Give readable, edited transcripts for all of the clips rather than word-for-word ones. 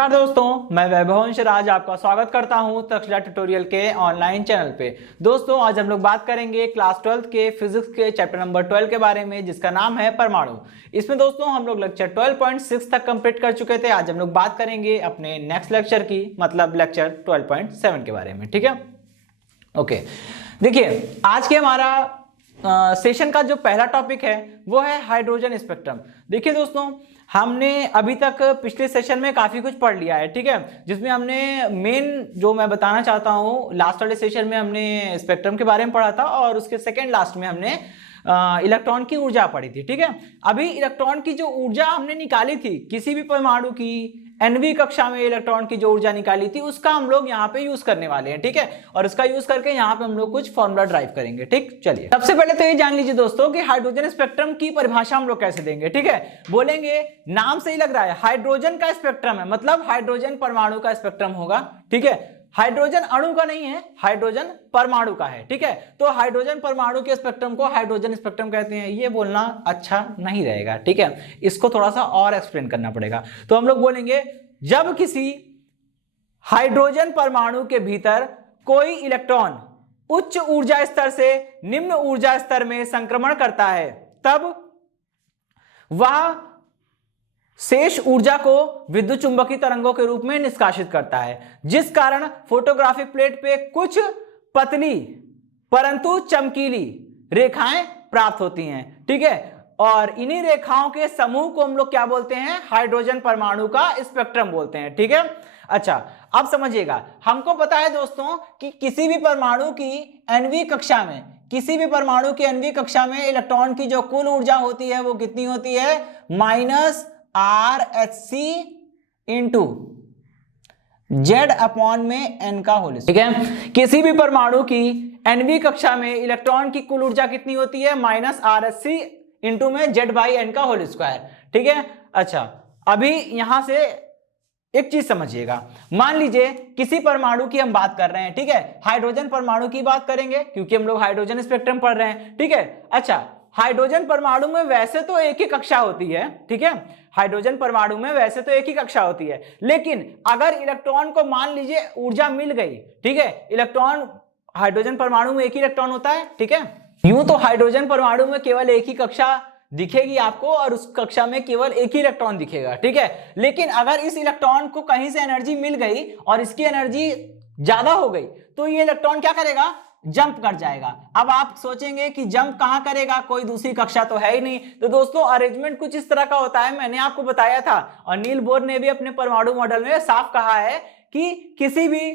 नमस्कार दोस्तों, मैं वैभव राज आपका स्वागत करता हूं तक्षशिला ट्यूटोरियल के ऑनलाइन चैनल पे। दोस्तों आज हम लोग बात करेंगे क्लास 12 के फिजिक्स के चैप्टर नंबर 12 के बारे में, जिसका नाम है परमाणु। इसमें दोस्तों हम लोग लेक्चर 12.6 तक कंप्लीट कर चुके थे। आज हम लोग बात करेंगे अपने नेक्स्ट लेक्चर की, मतलब लेक्चर 12.7 के बारे में। ठीक है, ओके। देखिए आज के हमारा सेशन का जो पहला टॉपिक है वो है हाइड्रोजन स्पेक्ट्रम। देखिए दोस्तों, हमने अभी तक पिछले सेशन में काफी कुछ पढ़ लिया है, ठीक है, जिसमें हमने मेन जो मैं बताना चाहता हूँ, लास्ट वाले सेशन में हमने स्पेक्ट्रम के बारे में पढ़ा था और उसके सेकेंड लास्ट में हमने इलेक्ट्रॉन की ऊर्जा पढ़ी थी। ठीक है, अभी इलेक्ट्रॉन की जो ऊर्जा हमने निकाली थी किसी भी परमाणु की, एनवी कक्षा में इलेक्ट्रॉन की जो ऊर्जा निकाली थी उसका हम लोग यहाँ पे यूज करने वाले हैं। ठीक है, और उसका यूज करके यहाँ पे हम लोग कुछ फॉर्मूला ड्राइव करेंगे। ठीक, चलिए सबसे पहले तो ये जान लीजिए दोस्तों कि हाइड्रोजन स्पेक्ट्रम की परिभाषा हम लोग कैसे देंगे। ठीक है, बोलेंगे, नाम से ही लग रहा है हाइड्रोजन का स्पेक्ट्रम है, मतलब हाइड्रोजन परमाणु का स्पेक्ट्रम होगा। ठीक है, हाइड्रोजन अणु का नहीं है, हाइड्रोजन परमाणु का है। ठीक है, तो हाइड्रोजन परमाणु के स्पेक्ट्रम को हाइड्रोजन स्पेक्ट्रम कहते हैं। ये बोलना अच्छा नहीं रहेगा, ठीक है, इसको थोड़ा सा और एक्सप्लेन करना पड़ेगा। तो हम लोग बोलेंगे, जब किसी हाइड्रोजन परमाणु के भीतर कोई इलेक्ट्रॉन उच्च ऊर्जा स्तर से निम्न ऊर्जा स्तर में संक्रमण करता है, तब वह शेष ऊर्जा को विद्युत चुंबकीय तरंगों के रूप में निष्कासित करता है, जिस कारण फोटोग्राफिक प्लेट पे कुछ पतली परंतु चमकीली रेखाएं प्राप्त होती हैं। ठीक है, और इन्हीं रेखाओं के समूह को हम लोग क्या बोलते हैं? हाइड्रोजन परमाणु का स्पेक्ट्रम बोलते हैं। ठीक है, अच्छा अब समझिएगा, हमको पता है दोस्तों कि किसी भी परमाणु की एनवी कक्षा में, किसी भी परमाणु की एनवी कक्षा में इलेक्ट्रॉन की जो कुल ऊर्जा होती है वो कितनी होती है? -RHc इंटू जेड अपॉन में एन का होल। ठीक है, किसी भी परमाणु की एनवी कक्षा में इलेक्ट्रॉन की कुल ऊर्जा कितनी होती है? -RHc इंटू में जेड बाई एन का होल स्क्वायर। ठीक है, अच्छा अभी यहां से एक चीज समझिएगा, मान लीजिए किसी परमाणु की हम बात कर रहे हैं। ठीक है, हाइड्रोजन परमाणु की बात करेंगे क्योंकि हम लोग हाइड्रोजन स्पेक्ट्रम पढ़ रहे हैं। ठीक है, अच्छा हाइड्रोजन परमाणु में वैसे तो एक ही कक्षा होती है। ठीक है, हाइड्रोजन परमाणु में वैसे तो एक ही कक्षा होती है, लेकिन अगर इलेक्ट्रॉन को मान लीजिए ऊर्जा मिल गई, ठीक है, इलेक्ट्रॉन, हाइड्रोजन परमाणु में एक ही इलेक्ट्रॉन होता है। ठीक है, यूं तो हाइड्रोजन परमाणु में केवल एक ही कक्षा दिखेगी आपको और उस कक्षा में केवल एक ही इलेक्ट्रॉन दिखेगा। ठीक है, लेकिन अगर इस इलेक्ट्रॉन को कहीं से एनर्जी मिल गई और इसकी एनर्जी ज्यादा हो गई तो ये इलेक्ट्रॉन क्या करेगा? जंप कर जाएगा। अब आप सोचेंगे कि जंप कहां करेगा, कोई दूसरी कक्षा तो है ही नहीं। तो दोस्तों अरेंजमेंट कुछ इस तरह का होता है, मैंने आपको बताया था और नील बोर ने भी अपने परमाणु मॉडल में साफ कहा है कि किसी भी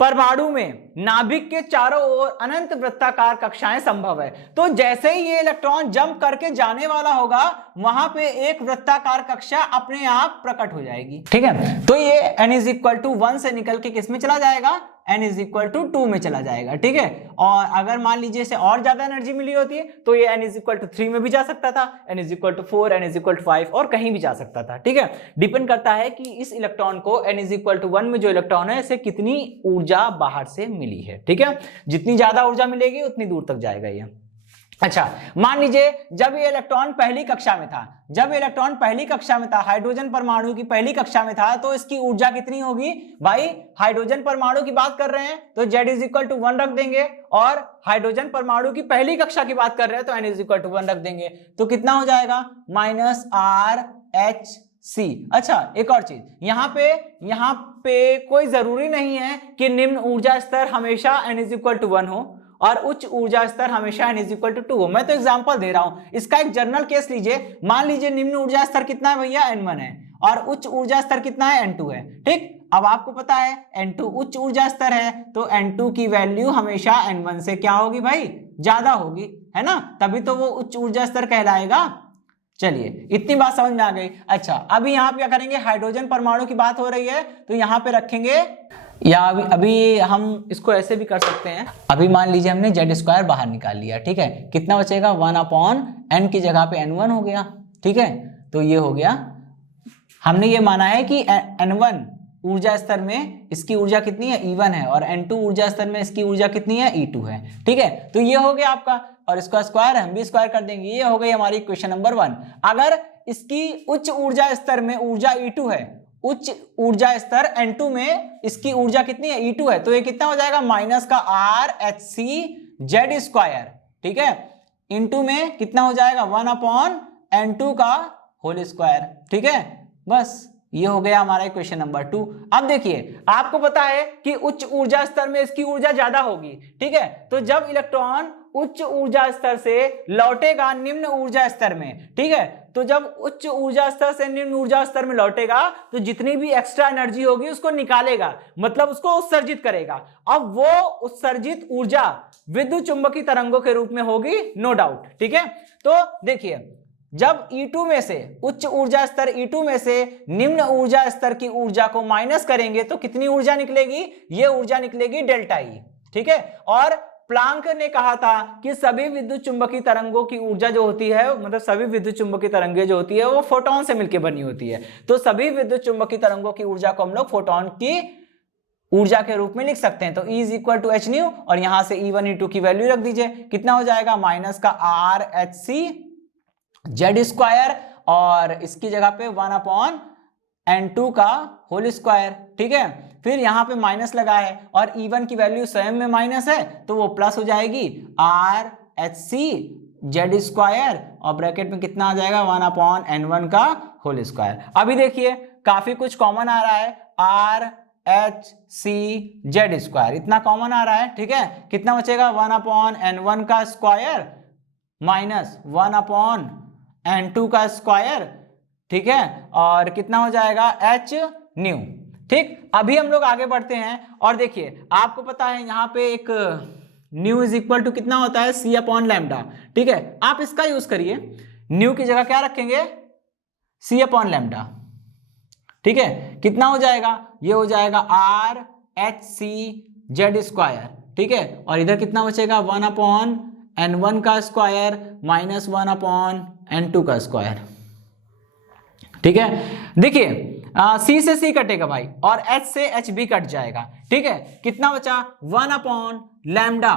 परमाणु में नाभिक के चारों ओर अनंत वृत्ताकार कक्षाएं संभव है। तो जैसे ही ये इलेक्ट्रॉन जंप करके जाने वाला होगा वहां पे एक वृत्ताकार कक्षा अपने आप प्रकट हो जाएगी। ठीक है, तो ये n इज इक्वल टू 1 से निकल के किस में चला जाएगा? n इज इक्वल टू 2 में चला जाएगा। ठीक है, और अगर मान लीजिए इसे और ज्यादा एनर्जी मिली होती है तो ये n इज इक्वल टू 3 में भी जा सकता था, n is equal to 4, n is equal to 5 और कहीं भी जा सकता था। ठीक है, डिपेंड करता है कि इस इलेक्ट्रॉन को n इज इक्वल टू 1 में जो इलेक्ट्रॉन है इसे कितनी ऊर्जा बाहर से मिली है। ठीक है, जितनी ज्यादा ऊर्जा मिलेगी उतनी दूर तक जाएगा ये। अच्छा मान लीजिए जब ये इलेक्ट्रॉन पहली कक्षा में था, जब इलेक्ट्रॉन पहली कक्षा में था, हाइड्रोजन परमाणु की पहली कक्षा में था, तो इसकी ऊर्जा कितनी होगी? भाई हाइड्रोजन परमाणु की बात कर रहे हैं तो Z इज इक्वल टू 1 रख देंगे, और हाइड्रोजन परमाणु की पहली कक्षा की बात कर रहे हैं तो N इज इक्वल टू 1 रख देंगे। तो कितना हो जाएगा? -RHc। अच्छा एक और चीज, यहाँ पे कोई जरूरी नहीं है कि निम्न ऊर्जा स्तर हमेशा N इज इक्वल टू 1 हो और उच्च ऊर्जा स्तर हमेशा n इज इक्वल टू 2 हो। मैं तो एग्जांपल दे रहा हूं, इसका एक जनरल केस लीजिए। मान लीजिए निम्न ऊर्जा स्तर कितना है भैया? n1 है और उच्च ऊर्जा स्तर कितना है? n2 है। ठीक, अब आपको पता है n2 उच्च ऊर्जा स्तर है तो n2 की वैल्यू हमेशा n1 से क्या होगी भाई? ज्यादा होगी, है ना, तभी तो वो उच्च ऊर्जा स्तर कहलाएगा। चलिए इतनी बात समझ में आ गई। अच्छा अभी यहाँ पे क्या करेंगे? हाइड्रोजन परमाणु की बात हो रही है तो यहाँ पे रखेंगे, या अभी हम इसको ऐसे भी कर सकते हैं। अभी मान लीजिए हमने जेड स्क्वायर बाहर निकाल लिया। ठीक है, कितना बचेगा? 1 अपॉन n की जगह पे n1 हो गया। ठीक है, तो ये हो गया, हमने ये माना है कि n1 ऊर्जा स्तर में इसकी ऊर्जा कितनी है? E1 है, और n2 ऊर्जा स्तर में इसकी ऊर्जा कितनी है? E2 है। ठीक है, तो ये हो गया आपका, और इसका स्क्वायर हम भी स्क्वायर कर देंगे। ये हो गई हमारी क्वेश्चन नंबर 1। अगर इसकी उच्च ऊर्जा स्तर में ऊर्जा E2 है उच्च ऊर्जा स्तर N2 में इसकी ऊर्जा कितनी है, E2 है, तो ये कितना हो जाएगा माइनस का RHCZ², ठीक है, इनटू में कितना हो जाएगा 1/N2 का होल स्क्वायर, ठीक है। बस ये हो गया हमारा क्वेश्चन नंबर 2। अब देखिए आपको पता है कि उच्च ऊर्जा स्तर में इसकी ऊर्जा ज्यादा होगी, ठीक है, तो जब इलेक्ट्रॉन उच्च ऊर्जा स्तर से लौटेगा निम्न ऊर्जा स्तर में, ठीक है, तो जब उच्च ऊर्जा स्तर से निम्न ऊर्जा स्तर में लौटेगा तो जितनी भी एक्स्ट्रा एनर्जी होगी उसको निकालेगा, मतलब उसको उत्सर्जित करेगा। अब वो उत्सर्जित ऊर्जा विद्युत चुंबकीय तरंगों के रूप में होगी, नो डाउट, ठीक है। तो देखिए जब E2 में से उच्च ऊर्जा स्तर E2 में से निम्न ऊर्जा स्तर की ऊर्जा को माइनस करेंगे तो कितनी ऊर्जा निकलेगी, ये ऊर्जा निकलेगी डेल्टा E, ठीक है। और प्लांक ने कहा था कि सभी विद्युत चुंबकीय तरंगों की ऊर्जा जो होती है, मतलब सभी विद्युत चुंबकीय तरंगें जो होती है वो फोटोन से मिलकर बनी होती है, तो सभी विद्युत चुंबकीय तरंगों की ऊर्जा को हम लोग फोटोन की ऊर्जा के रूप में लिख सकते हैं। तो E is equal to H nu और यहां से E1 E2 की वैल्यू रख दीजिए, कितना हो जाएगा माइनस का RHCZ² और इसकी जगह पे 1/N2 का होल स्क्वायर, ठीक है। फिर यहां पे माइनस लगा है और E1 की वैल्यू स्वयं में माइनस है तो वो प्लस हो जाएगी RHCZ² और ब्रैकेट में कितना आ जाएगा 1/N1 का होल स्क्वायर। अभी देखिए काफी कुछ कॉमन आ रहा है, RHCZ² इतना कॉमन आ रहा है, ठीक है, कितना बचेगा 1/N1 का स्क्वायर माइनस 1/N2 का स्क्वायर, ठीक है, और कितना हो जाएगा H न्यू, ठीक। अभी हम लोग आगे बढ़ते हैं और देखिए आपको पता है यहां पे एक न्यू इज इक्वल टू कितना होता है C/λ, ठीक है, आप इसका यूज करिए, न्यू की जगह क्या रखेंगे C/λ, ठीक है, कितना हो जाएगा, ये हो जाएगा RHCZ², ठीक है, और इधर कितना बचेगा 1/N1 का स्क्वायर माइनस 1/N2 का स्क्वायर, ठीक है। देखिए C से C कटेगा भाई और H से H भी कट जाएगा, ठीक है, कितना बचा 1/λ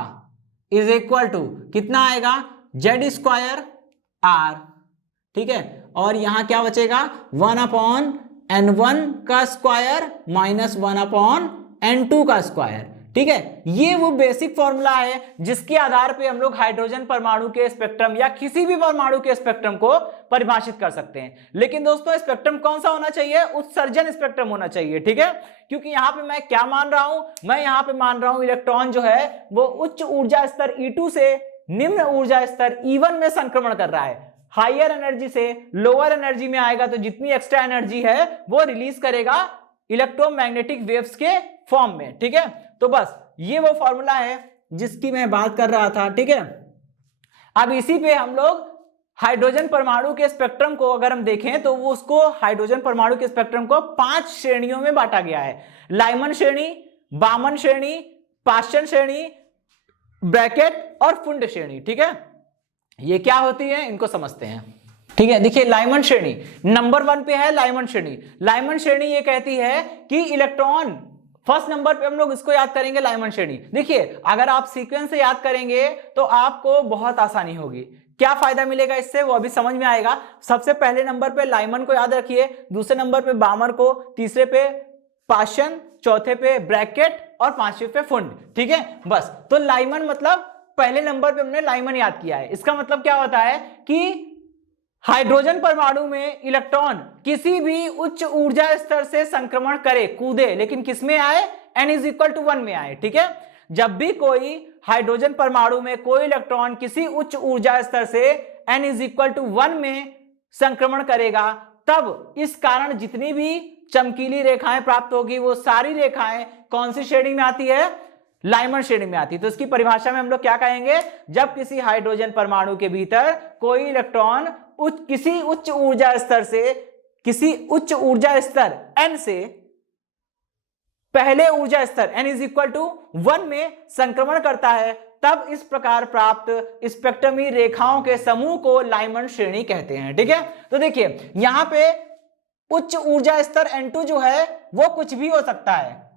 इज इक्वल टू कितना आएगा Z² R, ठीक है, और यहां क्या बचेगा 1/N1 का स्क्वायर माइनस 1/N2 का स्क्वायर, ठीक है। ये वो बेसिक फॉर्मूला है जिसके आधार पे हम लोग हाइड्रोजन परमाणु के स्पेक्ट्रम या किसी भी परमाणु के स्पेक्ट्रम को परिभाषित कर सकते हैं। लेकिन दोस्तों स्पेक्ट्रम कौन सा होना चाहिए, उत्सर्जन स्पेक्ट्रम होना चाहिए, ठीक है, क्योंकि यहां पे मैं क्या मान रहा हूं, मैं यहां पे मान रहा हूं इलेक्ट्रॉन जो है वो उच्च ऊर्जा स्तर E2 से निम्न ऊर्जा स्तर E1 में संक्रमण कर रहा है, हायर एनर्जी से लोअर एनर्जी में आएगा तो जितनी एक्स्ट्रा एनर्जी है वो रिलीज करेगा इलेक्ट्रोमैग्नेटिक वेव्स के फॉर्म में, ठीक है। तो बस ये वो फॉर्मूला है जिसकी मैं बात कर रहा था, ठीक है। अब इसी पे हम लोग हाइड्रोजन परमाणु के स्पेक्ट्रम को अगर हम देखें तो वो उसको हाइड्रोजन परमाणु के स्पेक्ट्रम को 5 श्रेणियों में बांटा गया है, लाइमन श्रेणी, बामन श्रेणी, पाश्चन श्रेणी, ब्रैकेट और फुंड श्रेणी, ठीक है। ये क्या होती है इनको समझते हैं, ठीक है। देखिए लाइमन श्रेणी नंबर 1 पे है, लाइमन श्रेणी। लाइमन श्रेणी ये कहती है कि इलेक्ट्रॉन, फर्स्ट नंबर पे हम लोग इसको याद करेंगे लाइमन श्रेणी। देखिए अगर आप सीक्वेंस से याद करेंगे तो आपको बहुत आसानी होगी, क्या फायदा मिलेगा इससे वो अभी समझ में आएगा। सबसे पहले नंबर पे लाइमन को याद रखिए, दूसरे नंबर पे बामर को, तीसरे पे पाश्चन, चौथे पे ब्रैकेट और पांचवे पे फुंड, ठीक है। बस तो लाइमन मतलब पहले नंबर पे हमने लाइमन याद किया है, इसका मतलब क्या होता है कि हाइड्रोजन परमाणु में इलेक्ट्रॉन किसी भी उच्च ऊर्जा स्तर से संक्रमण करे, कूदे, लेकिन किस में आए, n इज इक्वल टू 1 में आए, ठीक है। जब भी कोई हाइड्रोजन परमाणु में कोई इलेक्ट्रॉन किसी उच्च ऊर्जा स्तर से n इज इक्वल टू 1 में संक्रमण करेगा तब इस कारण जितनी भी चमकीली रेखाएं प्राप्त होगी वो सारी रेखाएं कौन सी श्रेणी में आती है, लाइमन श्रेणी में आती है। तो इसकी परिभाषा में हम लोग क्या कहेंगे, जब किसी हाइड्रोजन परमाणु के भीतर कोई इलेक्ट्रॉन किसी उच्च ऊर्जा स्तर से, किसी उच्च ऊर्जा स्तर n से पहले ऊर्जा स्तर n इज इक्वल टू 1 में संक्रमण करता है तब इस प्रकार प्राप्त स्पेक्ट्रमी रेखाओं के समूह को लाइमन श्रेणी कहते हैं, ठीक है। तो देखिए यहां पे उच्च ऊर्जा स्तर N2 जो है वो कुछ भी हो सकता है,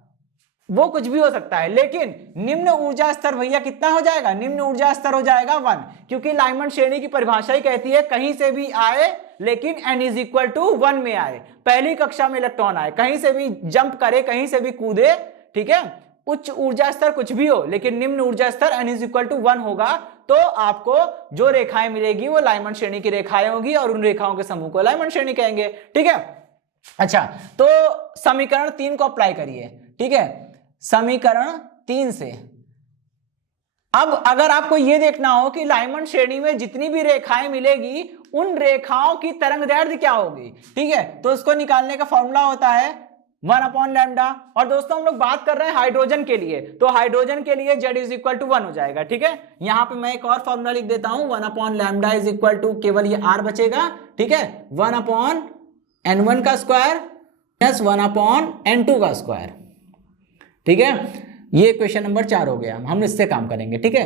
वो कुछ भी हो सकता है, लेकिन निम्न ऊर्जा स्तर भैया कितना हो जाएगा, निम्न ऊर्जा स्तर हो जाएगा 1, क्योंकि लाइमंड श्रेणी की परिभाषा ही कहती है कहीं से भी आए लेकिन n इज इक्वल टू 1 में आए। पहली कक्षा में इलेक्ट्रॉन आए, कहीं से भी जंप करे, कहीं से भी कूदे, ठीक है, उच्च ऊर्जा स्तर कुछ भी हो, लेकिन निम्न ऊर्जा स्तर n इज इक्वल टू 1 होगा, तो आपको जो रेखाएं मिलेगी वो लाइमंड श्रेणी की रेखाएं होगी और उन रेखाओं के समूह को लाइमंड श्रेणी कहेंगे। ठीक है, अच्छा, तो समीकरण 3 को अप्लाई करिए। ठीक है, समीकरण 3 से अब अगर आपको यह देखना हो कि लाइमंड श्रेणी में जितनी भी रेखाएं मिलेगी उन रेखाओं की तरंगदैर्ध्य क्या होगी, ठीक है, तो उसको निकालने का फॉर्मूला होता है 1/λ। और दोस्तों हम लोग बात कर रहे हैं हाइड्रोजन के लिए, तो हाइड्रोजन के लिए Z इज इक्वल टू 1 हो जाएगा। ठीक है, यहां पे मैं एक और फॉर्मूला लिख देता हूं, 1/λ इज इक्वल टू, केवल ये R बचेगा, ठीक है, 1/n1 का स्क्वायर प्लस 1/n2 का स्क्वायर। ठीक है, ये क्वेश्चन नंबर 4 हो गया, हम इससे काम करेंगे। ठीक है,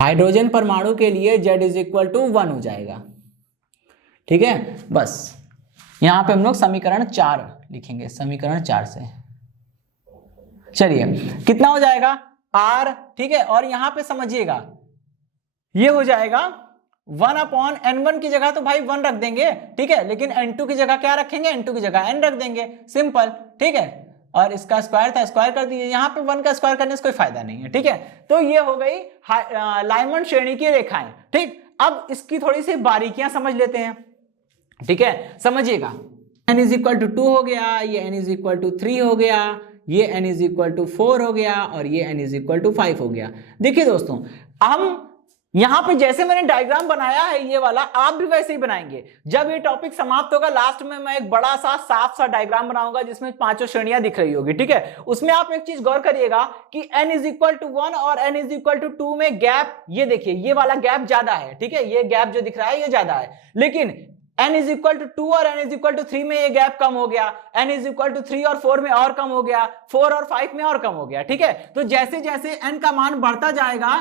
हाइड्रोजन परमाणु के लिए Z इज इक्वल टू 1 हो जाएगा। ठीक है, बस यहां पे हम लोग समीकरण 4 लिखेंगे, समीकरण 4 से चलिए कितना हो जाएगा R। ठीक है, और यहां पे समझिएगा ये हो जाएगा 1/n1 की जगह तो भाई 1 रख देंगे, ठीक है, लेकिन n2 की जगह क्या रखेंगे, n2 की जगह n रख देंगे, सिंपल। ठीक है, और इसका स्क्वायर था, स्क्वायर कर दीजिए, यहां पे 1 का स्क्वायर करने से कोई फायदा नहीं है। ठीक है, तो ये हो गई लाइमंड श्रेणी की रेखाएं। ठीक, अब इसकी थोड़ी सी बारीकियां समझ लेते हैं। ठीक है, समझिएगा, n इज इक्वल टू 2 हो गया, ये n इज इक्वल टू 3 हो गया, ये n इज इक्वल टू 4 हो गया, और ये n इज इक्वल टू 5 हो गया। देखिए दोस्तों, हम यहां पे जैसे मैंने डायग्राम बनाया है ये वाला, आप भी वैसे ही बनाएंगे। जब ये टॉपिक समाप्त होगा लास्ट में मैं एक बड़ा सा साफ सा डायग्राम बनाऊंगा जिसमें 5 श्रेणियां दिख रही होगी। ठीक है, उसमें आप एक चीज गौर करिएगा कि n इज इक्वल टू 1 और n इज इक्वल टू 2 में गैप, ये देखिए ये वाला गैप ज्यादा है। ठीक है, ये गैप जो दिख रहा है ये ज्यादा है, लेकिन n इज इक्वल टू 2 और n इज इक्वल टू 3 में ये गैप कम हो गया, n इज इक्वल टू 3 और 4 में और कम हो गया, 4 और 5 में और कम हो गया। ठीक है, तो जैसे जैसे n का मान बढ़ता जाएगा,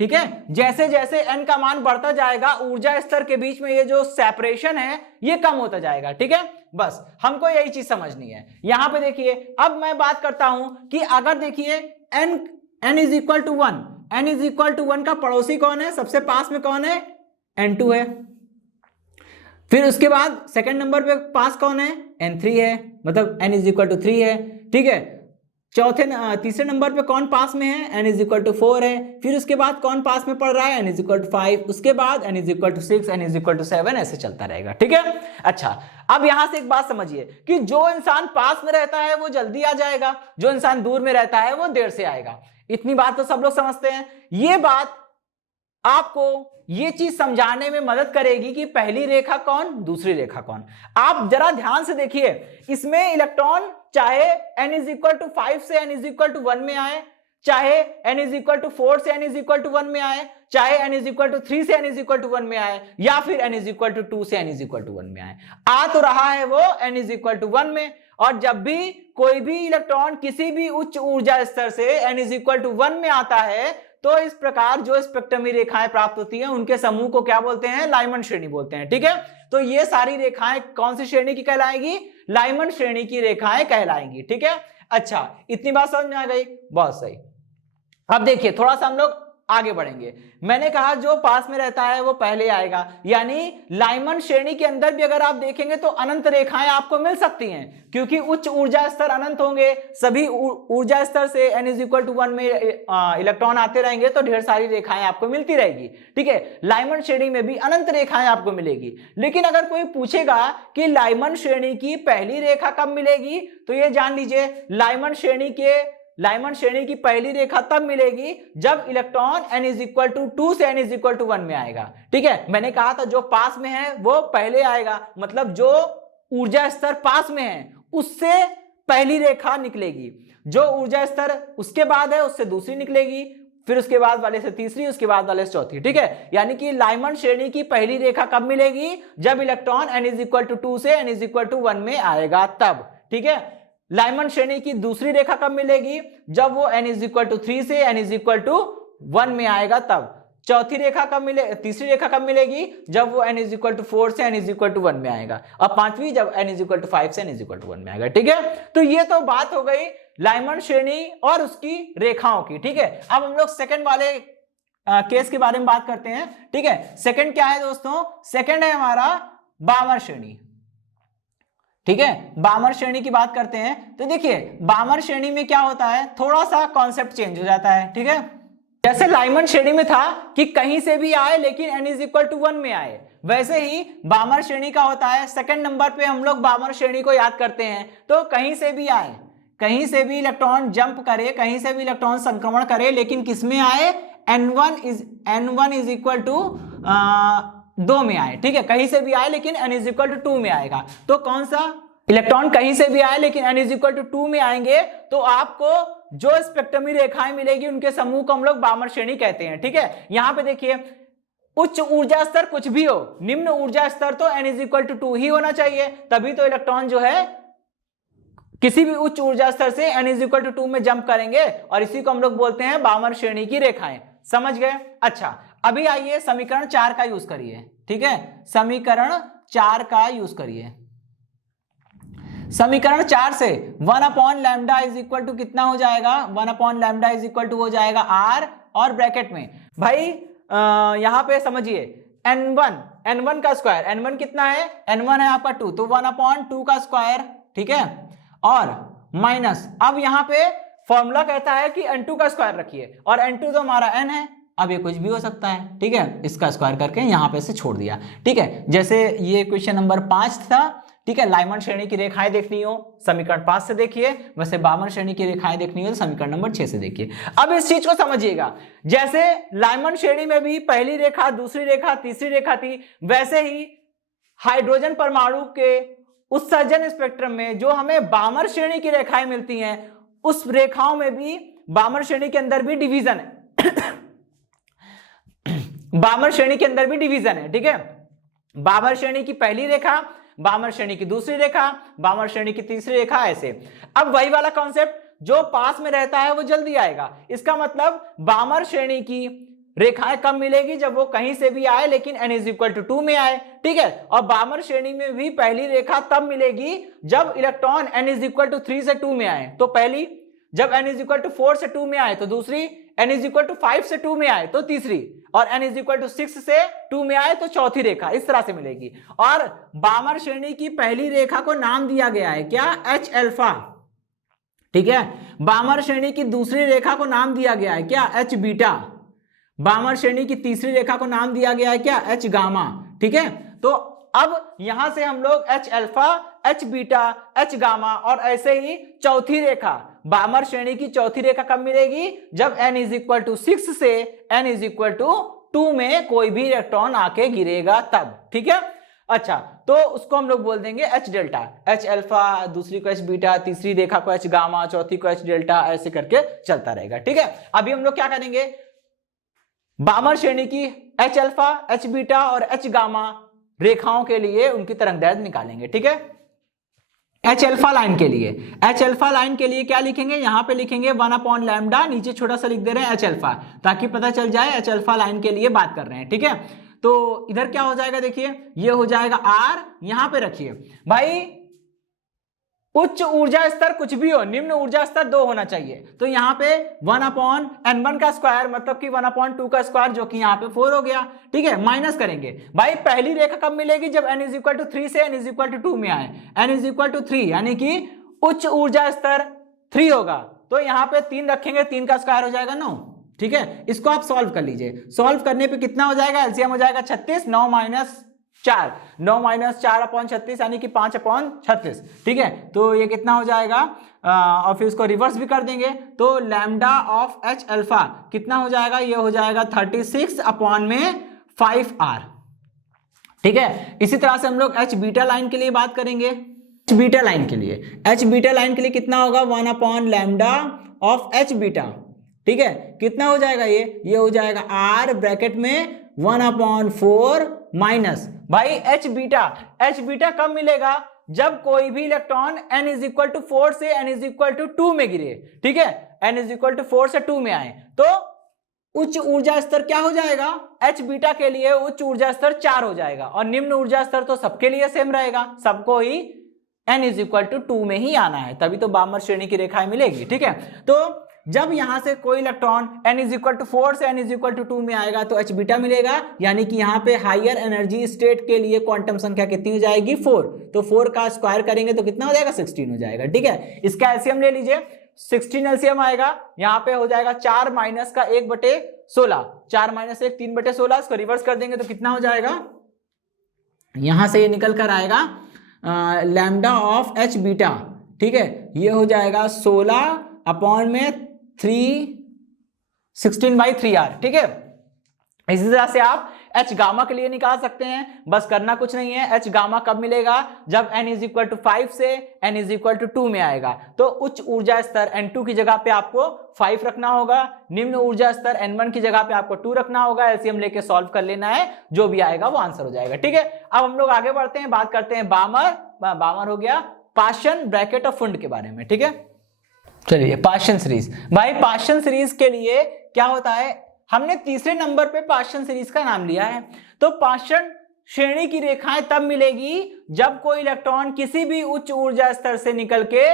ठीक है, जैसे जैसे n का मान बढ़ता जाएगा ऊर्जा स्तर के बीच में ये जो सेपरेशन है ये कम होता जाएगा। ठीक है, बस हमको यही चीज समझनी है। यहां पे देखिए, अब मैं बात करता हूं कि अगर देखिए n is equal to 1, n is equal to 1 का पड़ोसी कौन है, सबसे पास में कौन है, n2 है। फिर उसके बाद सेकंड नंबर पे पास कौन है, n3 है, मतलब n इज इक्वल टू 3 है। ठीक है, तीसरे नंबर पे कौन पास में है, n इज इक्वल टू 4 है। फिर उसके बाद कौन पास में पड़ रहा है, n इज इक्वल टू 5, उसके बाद n is equal to 6, n is equal to 7, ऐसे चलता रहेगा। ठीक है, अच्छा, अब यहां से एक बात समझिए कि जो इंसान पास में रहता है वो जल्दी आ जाएगा, जो इंसान दूर में रहता है वो देर से आएगा। इतनी बात तो सब लोग समझते हैं। ये बात आपको ये चीज समझाने में मदद करेगी कि पहली रेखा कौन, दूसरी रेखा कौन। आप जरा ध्यान से देखिए, इसमें इलेक्ट्रॉन चाहे n इज इक्वल टू 5 से n इज इक्वल टू 1 में आए, चाहे n इज इक्वल टू 4 से n इज इक्वल टू 1 में आए, चाहे n इज इक्वल टू 3 से n इज इक्वल टू 1 में आए, या फिर n इज इक्वल टू 2 से n इज इक्वल टू 1 में आए, आ तो रहा है वो n इज इक्वल टू 1 में। और जब भी कोई भी इलेक्ट्रॉन किसी भी उच्च ऊर्जा स्तर से n इज इक्वल टू 1 में आता है तो इस प्रकार जो स्पेक्ट्रमी रेखाएं प्राप्त होती हैं उनके समूह को क्या बोलते हैं, लाइमंड श्रेणी बोलते हैं। ठीक है, तो ये सारी रेखाएं कौन सी श्रेणी की कहलाएंगी, लाइमंड श्रेणी की रेखाएं कहलाएंगी। ठीक है, अच्छा, इतनी बात समझ में आ गई, बहुत सही। अब देखिए थोड़ा सा हम लोग आगे बढ़ेंगे। मैंने कहा जो पास में रहता है वो पहले आएगा, यानी लाइमंड श्रेणी के अंदर भी अगर आप देखेंगे तो अनंत रेखाएं आपको मिल सकती हैं, क्योंकि उच्च ऊर्जा स्तर अनंत होंगे। सभी ऊर्जा स्तर से n इज इक्वल टू 1 में इलेक्ट्रॉन आते रहेंगे तो ढेर सारी रेखाएं आपको मिलती रहेगी। ठीक है, लाइमंड श्रेणी में भी अनंत रेखाएं आपको मिलेगी। लेकिन अगर कोई पूछेगा कि लाइमंड श्रेणी की पहली रेखा कब मिलेगी, तो ये जान लीजिए लाइमंड श्रेणी की पहली रेखा तब मिलेगी जब electron n is equal to 2 से n इज इक्वल टू 1 में आएगा। ठीक है, मैंने कहा था जो पास में है वो पहले आएगा, मतलब जो ऊर्जा स्तर पास में है उससे पहली रेखा निकलेगी, जो ऊर्जा स्तर उसके बाद है उससे दूसरी निकलेगी, फिर उसके बाद वाले से तीसरी, उसके बाद वाले से चौथी। ठीक है, यानी कि लाइमंड श्रेणी की पहली रेखा कब मिलेगी, जब electron n is equal to 2 से n इज इक्वल टू 1 में आएगा तब। ठीक है, लाइमंड श्रेणी की दूसरी रेखा कब मिलेगी, जब वो n इज इक्वल टू 3 से n इज इक्वल टू 1 में आएगा तब। चौथी रेखा कब मिले, तीसरी रेखा कब मिलेगी, जब वो n इज इक्वल टू 4 से n इज इक्वल टू 1 में आएगा, और पांचवी जब n इज इक्वल टू 5 से n इज इक्वल टू 1 में आएगा। ठीक है, तो ये तो बात हो गई लाइमन श्रेणी और उसकी रेखाओं की। ठीक है, अब हम लोग सेकंड वाले केस के बारे में बात करते हैं। ठीक है, सेकंड क्या है दोस्तों, सेकंड है हमारा बामर श्रेणी। ठीक है, बामर श्रेणी की बात करते हैं। तो देखिए बामर श्रेणी में क्या होता है, थोड़ा सा कॉन्सेप्ट चेंज हो जाता है। ठीक है, जैसे लाइमन श्रेणी में था कि कहीं से भी आए लेकिन n इज इक्वल टू 1 में आए, वैसे ही बामर श्रेणी का होता है। सेकंड नंबर पे हम लोग बामर श्रेणी को याद करते हैं, तो कहीं से भी आए, कहीं से भी इलेक्ट्रॉन जंप करे, कहीं से भी इलेक्ट्रॉन संक्रमण करे, लेकिन किस में आए, n1 इज इक्वल टू 2 में आए। ठीक है, कहीं से भी आए लेकिन n इज इक्वल टू 2 में आएगा। तो कौन सा इलेक्ट्रॉन कहीं से भी आए लेकिन n इज इक्वल टू 2 में आएंगे, तो आपको जो स्पेक्ट्रमी रेखाएं मिलेगी उनके समूह को हम लोग बामर श्रेणी कहते हैं। ठीक है, यहां पे देखिए उच्च ऊर्जा स्तर कुछ भी हो, निम्न ऊर्जा स्तर तो n इज इक्वल टू 2 ही होना चाहिए, तभी तो इलेक्ट्रॉन जो है किसी भी उच्च ऊर्जा स्तर से n इज इक्वल टू 2 में जंप करेंगे, और इसी को हम लोग बोलते हैं बामर श्रेणी की रेखाएं। समझ गए? अच्छा, अभी आइए समीकरण 4 का यूज करिए। ठीक है, समीकरण 4 का यूज करिए। समीकरण 4 से 1 upon lambda is equal to कितना हो जाएगा, 1 upon lambda is equal to हो जाएगा r, और ब्रैकेट में भाई यहां पे समझिए n1 का स्क्वायर, n1 कितना है, n1 है आपका 2, तो 1 अपॉन 2 का स्क्वायर। ठीक है, और माइनस, अब यहां पे फॉर्मूला कहता है कि n2 का स्क्वायर रखिए, और n2 तो हमारा n है, अब ये कुछ भी हो सकता है। ठीक है, इसका स्क्वायर करके यहां पे से छोड़ दिया। ठीक है, जैसे ये क्वेश्चन नंबर 5 था। ठीक है, लाइमन श्रेणी की रेखाएं देखनी हो समीकरण 5 से देखिए, वैसे बामर श्रेणी की रेखाएं देखनी हो तो समीकरण नंबर 6 से देखिए। अब इस चीज को समझिएगा, जैसे लाइमन श्रेणी में भी पहली रेखा, दूसरी रेखा, तीसरी रेखा थी, वैसे ही हाइड्रोजन परमाणु के उत्सर्जन स्पेक्ट्रम में जो हमें बामर श्रेणी की रेखाएं मिलती हैं, उस रेखाओं में भी बामर श्रेणी के अंदर भी डिवीजन है बामर श्रेणी के अंदर भी डिवीजन है। ठीक है, बामर श्रेणी की पहली रेखा, बामर श्रेणी की दूसरी रेखा, बामर श्रेणी की तीसरी रेखा, ऐसे। अब वही वाला कॉन्सेप्ट, जो पास में रहता है वो जल्दी आएगा। इसका मतलब बामर श्रेणी की रेखाएं कब मिलेगी, जब वो कहीं से भी आए लेकिन n इज इक्वल टू 2 में आए। ठीक है, और बामर श्रेणी में भी पहली रेखा तब मिलेगी जब electron n is equal to 3 से 2 में आए, तो पहली, जब n इज इक्वल टू 4 से 2 में आए तो दूसरी, n इज इक्वल टू 5 से 2 में आए तो तीसरी, और n इज इक्वल टू 6 से 2 में आए तो चौथी रेखा। इस तरह से मिलेगी। और बामर श्रेणी की पहली रेखा को नाम दिया गया है क्या, H अल्फा। ठीक है, बामर श्रेणी की दूसरी रेखा को नाम दिया गया है क्या, H बीटा। बामर श्रेणी की तीसरी रेखा को नाम दिया गया है क्या, H गामा। ठीक है, तो अब यहां से हम लोग H alpha, H beta, H gamma, और ऐसे ही चौथी रेखा, बामर श्रेणी की चौथी रेखा कब मिलेगी, जब n इज इक्वल टू 6 से n इज इक्वल टू 2 में कोई भी इलेक्ट्रॉन आके गिरेगा तब। ठीक है, अच्छा, तो उसको हम लोग बोल देंगे H डेल्टा, H अल्फा, दूसरी को H बीटा, तीसरी रेखा को H गामा, चौथी को H डेल्टा, ऐसे करके चलता रहेगा। ठीक है, अभी हम लोग क्या करेंगे, बामर श्रेणी की H अल्फा, H बीटा और H गामा रेखाओं के लिए उनकी तरंगदैर्घ्य निकालेंगे। ठीक है, H अल्फा लाइन के लिए, H अल्फा लाइन के लिए क्या लिखेंगे, यहां पे लिखेंगे 1 अपॉन लैम्डा, नीचे छोटा सा लिख दे रहे हैं H अल्फा, ताकि पता चल जाए H अल्फा लाइन के लिए बात कर रहे हैं। ठीक है, तो इधर क्या हो जाएगा, देखिए ये हो जाएगा R, यहां पे रखिए भाई उच्च ऊर्जा स्तर कुछ भी हो, निम्न ऊर्जा स्तर 2 होना चाहिए, तो यहाँ पे 1 अपॉन n1 का स्क्वायर, मतलब कि 1 अपॉन 2 का स्क्वायर, जो कि यहाँ पे 4 हो गया। ठीक है, माइनस करेंगे भाई, पहली रेखा कब मिलेगी, जब n इज इक्वल टू 3 से n इज इक्वल टू 2 में आए, n इज इक्वल टू 3 यानी कि उच्च ऊर्जा स्तर 3 होगा, तो यहाँ पे 3 रखेंगे, 3 का स्क्वायर हो जाएगा 9। ठीक है, इसको आप सॉल्व कर लीजिए, सॉल्व करने पे कितना हो जाएगा, एलसीएम हो जाएगा 36, 9 माइनस 4 अपॉन 36 यानी कि 5 अपॉन 36। ठीक है, तो ये कितना हो जाएगा, और फिर इसको रिवर्स भी कर देंगे, तो लैम्डा ऑफ H अल्फा कितना हो जाएगा, ये हो जाएगा 36 अपॉन में 5R। ठीक है, इसी तरह से हम लोग H बीटा लाइन के लिए बात करेंगे। H बीटा लाइन के लिए कितना होगा, 1 upon lambda of H beta. ठीक है, कितना हो जाएगा, ये हो जाएगा R ब्रैकेट में 1 अपॉन 4 माइनस, भाई H बीटा कब मिलेगा, जब कोई भी electron n is equal to 4 से n इज इक्वल टू 2 में गिरे। ठीक है, n इज इक्वल टू 4 से 2 में आए, तो उच्च ऊर्जा स्तर क्या हो जाएगा, H बीटा के लिए उच्च ऊर्जा स्तर 4 हो जाएगा और निम्न ऊर्जा स्तर तो सबके लिए सेम रहेगा, सबको ही n इज इक्वल टू 2 में ही आना है, तभी तो बामर श्रेणी की रेखाएं मिलेगी। ठीक है, तो जब यहां से कोई electron n is equal to 4 से n इज इक्वल टू 2 में आएगा तो H बीटा मिलेगा, यानी कि यहाँ पे हायर एनर्जी स्टेट के लिए क्वांटम संख्या कितनी हो जाएगी 4, तो 4 का स्क्वायर करेंगे तो कितना हो जाएगा 16 हो जाएगा। ठीक है, इसका एलसीएम ले लीजिए, 16 एलसीएम आएगा, यहाँ पे हो जाएगा 4 माइनस का 1/16, 4 माइनस 1 3/16, इसको रिवर्स कर देंगे तो कितना हो जाएगा, यहां से ये निकल कर आएगा लैम्डा ऑफ H बीटा। ठीक है, ये हो जाएगा 16 अपॉन में 16/3r। ठीक है, इसी तरह से आप H गामा के लिए निकाल सकते हैं, बस करना कुछ नहीं है। H गामा कब मिलेगा, जब n इज इक्वल टू 5 से n इज इक्वल टू 2 में आएगा, तो उच्च ऊर्जा स्तर N2 की जगह पे आपको 5 रखना होगा, निम्न ऊर्जा स्तर N1 की जगह पे आपको 2 रखना होगा, एलसीएम लेके सॉल्व कर लेना है, जो भी आएगा वो आंसर हो जाएगा। ठीक है, अब हम लोग आगे बढ़ते हैं, बात करते हैं बामर हो गया, पाशन ब्रैकेट और फुंड के बारे में। ठीक है, चलिए पाशन सीरीज, भाई पाशन सीरीज के लिए क्या होता है, हमने तीसरे नंबर पे पाशन सीरीज का नाम लिया है। तो पाशन श्रेणी की रेखाएं तब मिलेगी जब कोई इलेक्ट्रॉन किसी भी उच्च ऊर्जा स्तर से निकल के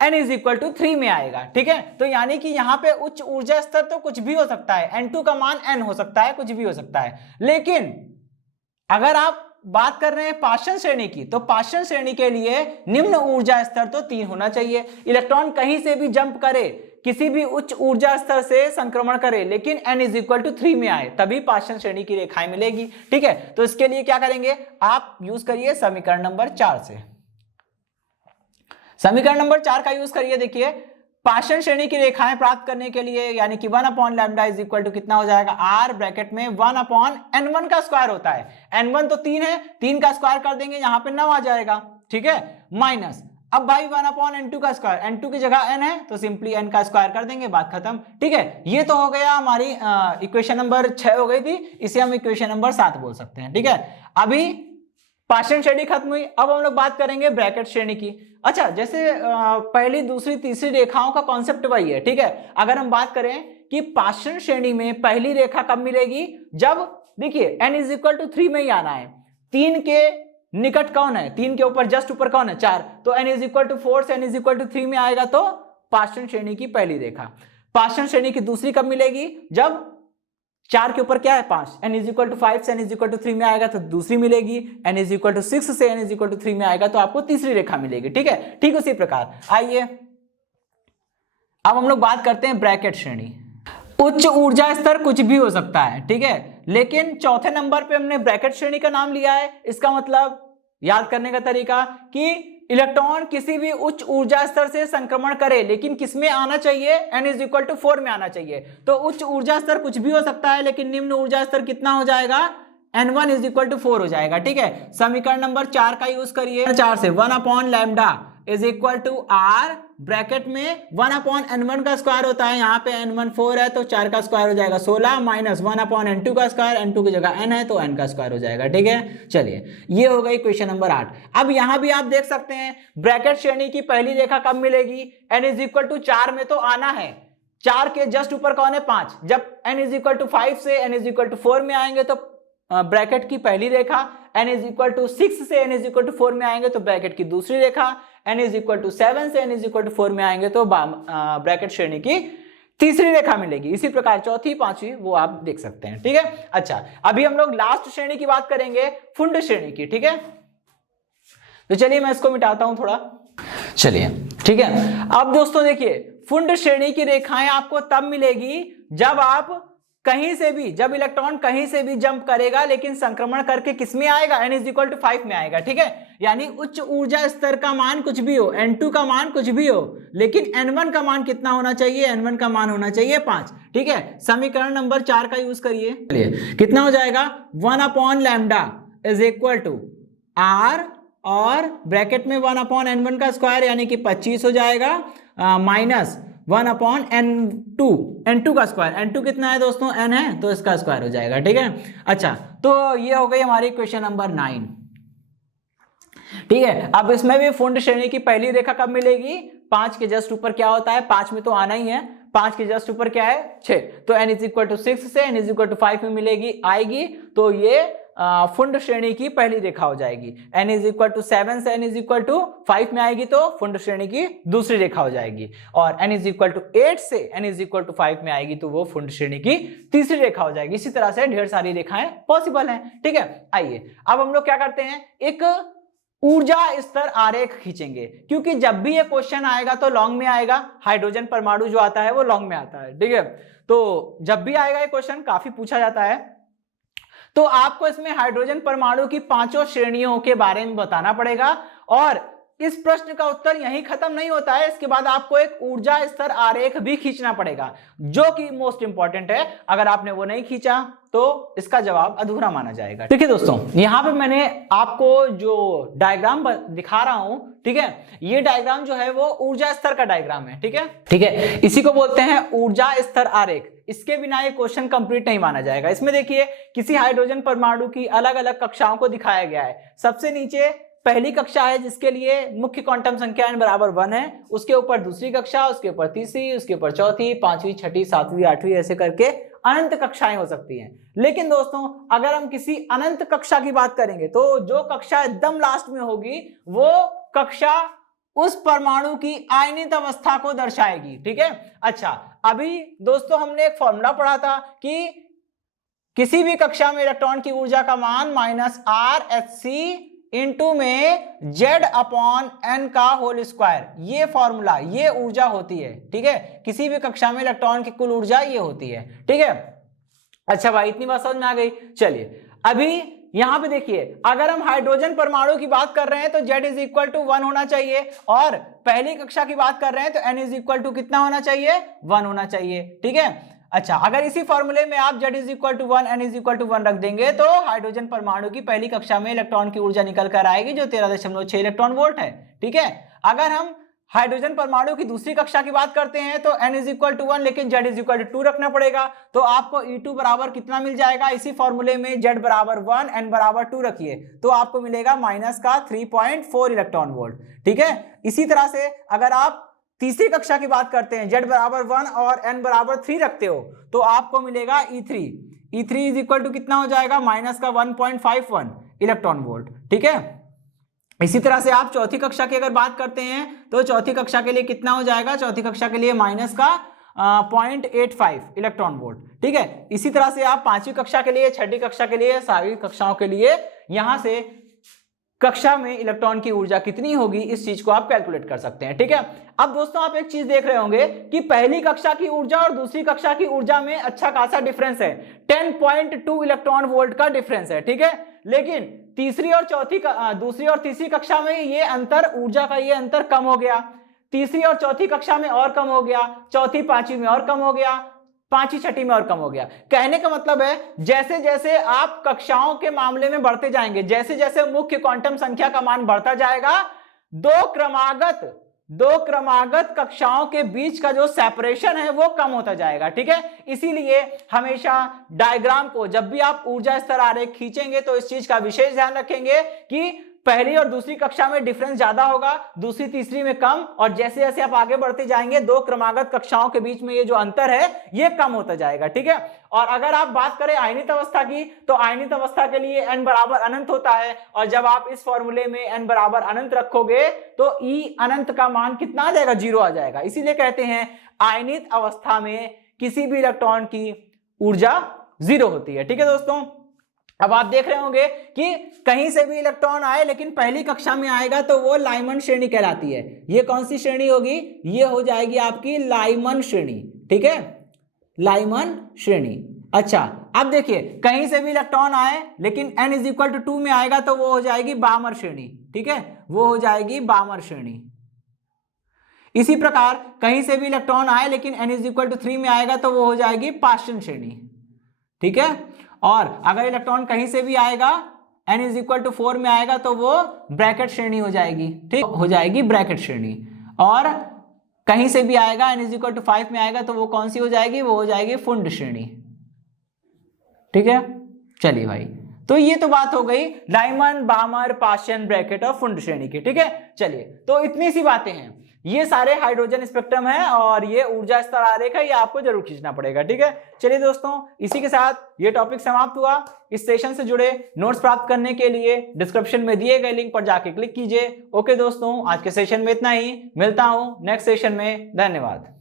n इज इक्वल टू 3 में आएगा। ठीक है, तो यानी कि यहां पे उच्च ऊर्जा स्तर तो कुछ भी हो सकता है, n2 का मान n हो सकता है, कुछ भी हो सकता है, लेकिन अगर आप बात कर रहे हैं पाशन श्रेणी की, तो पाशन श्रेणी के लिए निम्न ऊर्जा स्तर तो 3 होना चाहिए। इलेक्ट्रॉन कहीं से भी जंप करे, किसी भी उच्च ऊर्जा स्तर से संक्रमण करे, लेकिन n इज इक्वल टू 3 में आए, तभी पाशन श्रेणी की रेखाएं मिलेगी। ठीक है, तो इसके लिए क्या करेंगे, आप यूज करिए समीकरण नंबर 4 से, समीकरण नंबर 4 का यूज करिए। देखिए, पाशन श्रेणी की रेखाएं प्राप्त करने के लिए, यानी कि 1 upon lambda is equal to कितना हो जाएगा, r ब्रैकेट में 1 अपॉन n1 का स्क्वायर होता है, n1 तो 3 है, 3 का स्क्वायर कर देंगे, यहां पे 9 आ जाएगा। ठीक है, माइनस, अब भाई 1 अपॉन n2 का स्क्वायर, n2 की जगह n है तो सिंपली n का स्क्वायर कर देंगे, बात खत्म। ठीक है, ये तो हो गया हमारी इक्वेशन नंबर 6 हो गई थी, इसे हम इक्वेशन नंबर 7 बोल सकते हैं। ठीक है, अभी पाशन श्रेणी खत्म हुई, अब हम लोग बात करेंगे ब्रैकेट श्रेणी की। अच्छा, जैसे पहली दूसरी तीसरी रेखाओं का कॉन्सेप्ट वही है। ठीक है, अगर हम बात करें कि पाशन श्रेणी में पहली रेखा कब मिलेगी, जब देखिए n इज इक्वल टू 3 में ही आना है, 3 के निकट कौन है, 3 के ऊपर जस्ट ऊपर कौन है, 4, तो n इज इक्वल टू 4 से n इज इक्वल टू 3 में आएगा, तो पाशन श्रेणी की पहली रेखा। पाशन श्रेणी की दूसरी कब मिलेगी, जब 4 के ऊपर क्या है 5, n इज इक्वल टू 5 से n इज इक्वल टू 3 में आएगा तो दूसरी मिलेगी, n इज इक्वल टू 6 से n इज इक्वल टू 3 में आएगा तो आपको तीसरी रेखा मिलेगी। ठीक है, ठीक उसी प्रकार आइए अब हम लोग बात करते हैं ब्रैकेट श्रेणी। उच्च ऊर्जा स्तर कुछ भी हो सकता है, ठीक है, लेकिन चौथे नंबर पे हमने ब्रैकेट श्रेणी का नाम लिया है। इसका मतलब याद करने का तरीका कि इलेक्ट्रॉन किसी भी उच्च ऊर्जा स्तर से संक्रमण करे, लेकिन किसमें आना चाहिए, n इज इक्वल टू 4 में आना चाहिए। तो उच्च ऊर्जा स्तर कुछ भी हो सकता है, लेकिन निम्न ऊर्जा स्तर कितना हो जाएगा, n1 इज इक्वल टू 4 हो जाएगा। ठीक है, समीकरण नंबर 4 का यूज करिए, 4 से 1 upon lambda is equal to r bracket में 1 अपॉन n1 का स्क्वायर होता है, यहाँ पे n1 4 है तो 4 का स्क्वायर हो जाएगा 16, माइनस 1 अपॉन n2 का स्क्वायर, n2 की जगह n है तो n का स्क्वायर हो जाएगा। ठीक है, चलिए ये हो गई क्वेश्चन नंबर 8। अब यहाँ भी आप देख सकते हैं ब्रैकेट श्रेणी की पहली रेखा कब मिलेगी, n इज इक्वल टू 4 में तो आना है, 4 के जस्ट ऊपर कौन है 5, जब n इज इक्वल टू 5 से n इज इक्वल टू 4 में आएंगे तो ब्रैकेट की पहली रेखा, n इज इक्वल टू 6 से n इज इक्वल टू 4 में आएंगे तो ब्रैकेट की दूसरी रेखा, n इज इक्वल टू 7 से n इज इक्वल टू 4 में आएंगे तो ब्रैकेट श्रेणी की तीसरी रेखा मिलेगी। इसी प्रकार चौथी पांचवी वो आप देख सकते हैं। ठीक है, अच्छा अभी हम लोग लास्ट श्रेणी की बात करेंगे, फुंड श्रेणी की। ठीक है, तो चलिए मैं इसको मिटाता हूं थोड़ा, चलिए ठीक है। अब दोस्तों देखिए, फुंड श्रेणी की रेखाएं आपको तब मिलेगी जब आप कहीं से भी, जब इलेक्ट्रॉन कहीं से भी जंप करेगा लेकिन संक्रमण करके किसमें आएगा, n इज इक्वल टू 5 में आएगा। ठीक है, यानी उच्च ऊर्जा स्तर का मान कुछ भी हो, n2 का मान कुछ भी हो, लेकिन n1 का मान कितना होना चाहिए, n1 का मान होना चाहिए 5। ठीक है, समीकरण नंबर 4 का यूज करिए, कितना हो जाएगा 1 upon lambda is equal to r और ब्रैकेट में 1 अपॉन n1 का स्क्वायर यानी कि 25 हो जाएगा, माइनस 1 अपॉन n2 का स्क्वायर, n2 कितना है दोस्तों, n है तो इसका स्क्वायर हो जाएगा। ठीक है, अच्छा तो ये हो गई हमारी क्वेश्चन नंबर 9। ठीक है, अब इसमें भी फुंड श्रेणी की पहली रेखा कब मिलेगी, 5 के जस्ट ऊपर क्या होता है, 5 में तो आना ही है, 5 के जस्ट ऊपर क्या है 6, तो n इज इक्वल टू 6 से n इज इक्वल टू 5 में मिलेगी आएगी, तो ये फुंड श्रेणी की पहली रेखा हो जाएगी। n इज इक्वल टू 7 से n इज इक्वल टू 5 में आएगी तो फुंड श्रेणी की दूसरी रेखा हो जाएगी, और n इज इक्वल टू 8 से n इज इक्वल टू 5 में आएगी तो वो फुंड श्रेणी की तीसरी रेखा हो जाएगी। इसी तरह से ढेर सारी रेखाएं पॉसिबल हैं, ठीक है। आइए अब हम लोग क्या करते हैं, एक ऊर्जा स्तर आरेख खींचेंगे, क्योंकि जब भी ये क्वेश्चन आएगा तो लॉन्ग में आएगा, हाइड्रोजन परमाणु जो आता है वो लॉन्ग में आता है, ठीक है। तो जब भी आएगा ये क्वेश्चन काफी पूछा जाता है, तो आपको इसमें हाइड्रोजन परमाणु की 5 श्रेणियों के बारे में बताना पड़ेगा, और इस प्रश्न का उत्तर यहीं खत्म नहीं होता है, इसके बाद आपको एक ऊर्जा स्तर आरेख भी खींचना पड़ेगा, जो कि मोस्ट इंपॉर्टेंट है। अगर आपने वो नहीं खींचा तो इसका जवाब अधूरा माना जाएगा, ठीक है दोस्तों। यहां पे मैंने आपको जो डायग्राम दिखा रहा हूं, ठीक है, ये डायग्राम जो है वो ऊर्जा स्तर का डायग्राम है, ठीक है, ठीक है। इसी को बोलते हैं ऊर्जा स्तर आरेख। इसके बिना ये क्वेश्चन कंप्लीट नहीं माना जाएगा। इसमें देखिए किसी हाइड्रोजन परमाणु की अलग अलग कक्षाओं को दिखाया गया है। सबसे नीचे पहली कक्षा है जिसके लिए मुख्य क्वांटम संख्या n बराबर 1 है, उसके ऊपर दूसरी कक्षा, उसके ऊपर तीसरी, उसके ऊपर चौथी, पांचवी, छठी, सातवीं, आठवीं, ऐसे करके अनंत कक्षाएं हो सकती हैं। लेकिन दोस्तों अगर हम किसी अनंत कक्षा की बात करेंगे तो जो कक्षा एकदम लास्ट में होगी वो कक्षा उस परमाणु की आयनित अवस्था को दर्शाएगी, ठीक है। अच्छा, अभी दोस्तों हमने एक फॉर्मूला पढ़ा था कि किसी भी कक्षा में इलेक्ट्रॉन की ऊर्जा का मान -RHc इंटू में Z/n का होल स्क्वायर, ये फॉर्मूला, ये ऊर्जा होती है, ठीक है। किसी भी कक्षा में इलेक्ट्रॉन की कुल ऊर्जा ये होती है, ठीक है। अच्छा भाई, इतनी बात समझ में आ गई। चलिए अभी यहां पे देखिए, अगर हम हाइड्रोजन परमाणु की बात कर रहे हैं तो Z इज इक्वल टू 1 होना चाहिए, और पहली कक्षा की बात कर रहे हैं तो n इज इक्वल टू कितना होना चाहिए, 1 होना चाहिए, ठीक है। अच्छा, अगर इसी फॉर्मूले में आप Z is equal to 1 n is equal to 1 रख देंगे तो हाइड्रोजन परमाणु की पहली कक्षा में इलेक्ट्रॉन की ऊर्जा निकल कर आएगी जो 13.6 इलेक्ट्रॉन वोल्ट है, ठीक है। अगर हम हाइड्रोजन परमाणु की दूसरी कक्षा की बात करते हैं तो n इज इक्वल टू 1 लेकिन Z इज इक्वल टू 2 रखना पड़ेगा, तो आपको E2 बराबर कितना मिल जाएगा, इसी फॉर्मूले में Z बराबर 1 n बराबर 2 रखिए तो आपको मिलेगा माइनस का 3.4 इलेक्ट्रॉन वोल्ट, ठीक है। इसी तरह से अगर आप तीसरी कक्षा की बात करते हैं, Z बराबर 1 और n बराबर 3 रखते हो तो आपको मिलेगा E3 इज इक्वल टू कितना हो जाएगा, माइनस का 1.51 इलेक्ट्रॉन वोल्ट, ठीक है। इसी तरह से आप चौथी कक्षा की अगर बात करते हैं तो चौथी कक्षा के लिए कितना हो जाएगा, चौथी कक्षा के लिए माइनस का 0.85 इलेक्ट्रॉन वोल्ट, ठीक है। इसी तरह से आप पांचवी कक्षा के लिए, छठी कक्षा के लिए, सारी कक्षाओं के लिए यहां से कक्षा में इलेक्ट्रॉन की ऊर्जा कितनी होगी इस चीज को आप कैलकुलेट कर सकते हैं, ठीक है। अब दोस्तों आप एक चीज देख रहे होंगे कि पहली कक्षा की ऊर्जा और दूसरी कक्षा की ऊर्जा में अच्छा खासा डिफरेंस है, 10.2 इलेक्ट्रॉन वोल्ट का डिफरेंस है, ठीक है। लेकिन तीसरी और दूसरी और तीसरी कक्षा में ये अंतर, ऊर्जा का ये अंतर कम हो गया, तीसरी और चौथी कक्षा में और कम हो गया, चौथी पांचवी में और कम हो गया, पांचवी छठी में और कम हो गया। कहने का मतलब है जैसे जैसे आप कक्षाओं के मामले में बढ़ते जाएंगे, जैसे जैसे मुख्य क्वांटम संख्या का मान बढ़ता जाएगा, दो क्रमागत कक्षाओं के बीच का जो सेपरेशन है वो कम होता जाएगा, ठीक है। इसीलिए हमेशा डायग्राम को जब भी आप ऊर्जा स्तर आरेख खींचेंगे तो इस चीज का विशेष ध्यान रखेंगे कि पहली और दूसरी कक्षा में डिफरेंस ज्यादा होगा, दूसरी तीसरी में कम, और जैसे जैसे आप आगे बढ़ते जाएंगे दो क्रमागत कक्षाओं के बीच में ये जो अंतर है ये कम होता जाएगा, ठीक है। और अगर आप बात करें आयनित अवस्था की तो आयनित अवस्था के लिए n बराबर अनंत होता है, और जब आप इस फॉर्मूले में n बराबर अनंत रखोगे तो E अनंत का मान कितना आ जाएगा, 0 आ जाएगा। इसीलिए कहते हैं आयनित अवस्था में किसी भी इलेक्ट्रॉन की ऊर्जा 0 होती है, ठीक है दोस्तों। अब आप देख रहे होंगे कि कहीं से भी इलेक्ट्रॉन आए लेकिन पहली कक्षा में आएगा तो वो लाइमन श्रेणी कहलाती है। ये कौन सी श्रेणी होगी, ये हो जाएगी आपकी लाइमन श्रेणी, ठीक है, लाइमन श्रेणी। अच्छा, अब देखिए कहीं से भी इलेक्ट्रॉन आए लेकिन n इज इक्वल टू 2 में आएगा तो वो हो जाएगी बामर श्रेणी, ठीक है, वो हो जाएगी बामर श्रेणी। इसी प्रकार कहीं से भी इलेक्ट्रॉन आए लेकिन n इज इक्वल टू 3 में आएगा तो वो हो जाएगी पार्शियन श्रेणी, ठीक है। और अगर इलेक्ट्रॉन कहीं से भी आएगा n इज इक्वल टू 4 में आएगा तो वो ब्रैकेट श्रेणी हो जाएगी, ठीक हो जाएगी ब्रैकेट श्रेणी। और कहीं से भी आएगा n इज इक्वल टू 5 में आएगा तो वो कौन सी हो जाएगी, वो हो जाएगी फुंड श्रेणी, ठीक है। चलिए भाई, तो ये तो बात हो गई लाइमन, बामर, पार्शियन, ब्रैकेट और फुंड श्रेणी की, ठीक है। चलिए, तो इतनी सी बातें हैं। ये सारे हाइड्रोजन स्पेक्ट्रम है और ये ऊर्जा स्तर आरेख है, ये आपको जरूर खींचना पड़ेगा। ठीक है, चलिए दोस्तों, इसी के साथ ये टॉपिक समाप्त हुआ। इस सेशन से जुड़े नोट्स प्राप्त करने के लिए डिस्क्रिप्शन में दिए गए लिंक पर जाके क्लिक कीजिए। ओके दोस्तों, आज के सेशन में इतना ही, मिलता हूं नेक्स्ट सेशन में। धन्यवाद।